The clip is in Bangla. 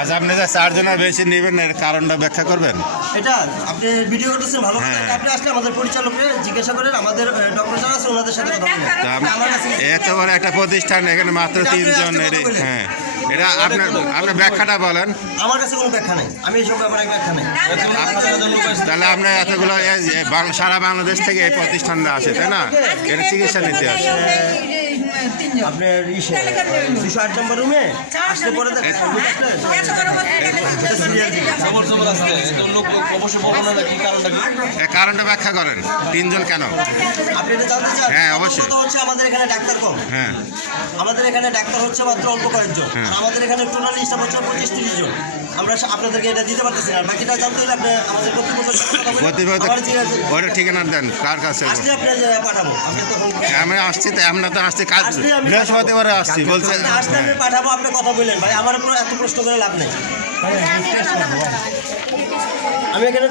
আচ্ছা, আপনি যে 4 জনের বেশি নেবেন এর কারণটা ব্যাখ্যা করবেন? এটা আপনি ভিডিও করতেছেন ভালো কথা। হ্যাঁ। আপনি আসলে আমাদের পরিচালককে জিজ্ঞাসা করেন, আমাদের ডক্টর যারা আছে ওনাদের সাথে কথা বলেন। তা আমার কাছে এত বড় একটা প্রতিষ্ঠান, এখানে মাত্র 3 জন। হ্যাঁ, এটা আপনার ব্যাখ্যাটা বলেন। আমার কাছে কোনো ব্যাখ্যা নেই, আমি এইসব ব্যাপারে ব্যাখ্যা নেই। তাহলে আপনার এতগুলো সারা বাংলাদেশ থেকে এই প্রতিষ্ঠানটা আসে, তাই না? এটা চিকিৎসা নিতে আসে। আপনার 208 নম্বর রুমে আসলে পরে কারণটা ব্যাখ্যা করেন, 3 জন কেন? আপনি এটা জানতে চান? হ্যাঁ, অবশ্যই। কথা হচ্ছে আমাদের এখানে ডাক্তার কম। হ্যাঁ, আমাদের এখানে ডাক্তার হচ্ছে মাত্র অল্প কয়েকজন। হ্যাঁ। আর আমাদের এখানে টোটাল স্টাফ হচ্ছে 25-30 জন। আমরা আপনাদেরকে এটা দিতে পারতেছি না। বাকিটা জানতে হলে আপনি আমাদের কর্তৃপক্ষের সাথে কথা বলুন। ওটা ঠিকানা দেন, কার কাছে? আসলে আপনি পাঠাবো। আপনি তখন আমি আসছি, তাই আমরা তো আসছি কাজ আসলে আমি বৃহস্পতিবারে আসছি বলছে। আসলে আমি পাঠাবো, আপনি কথা বললেন ভাই, আমার এত প্রশ্ন করে লাভ নেই। আমি এখানে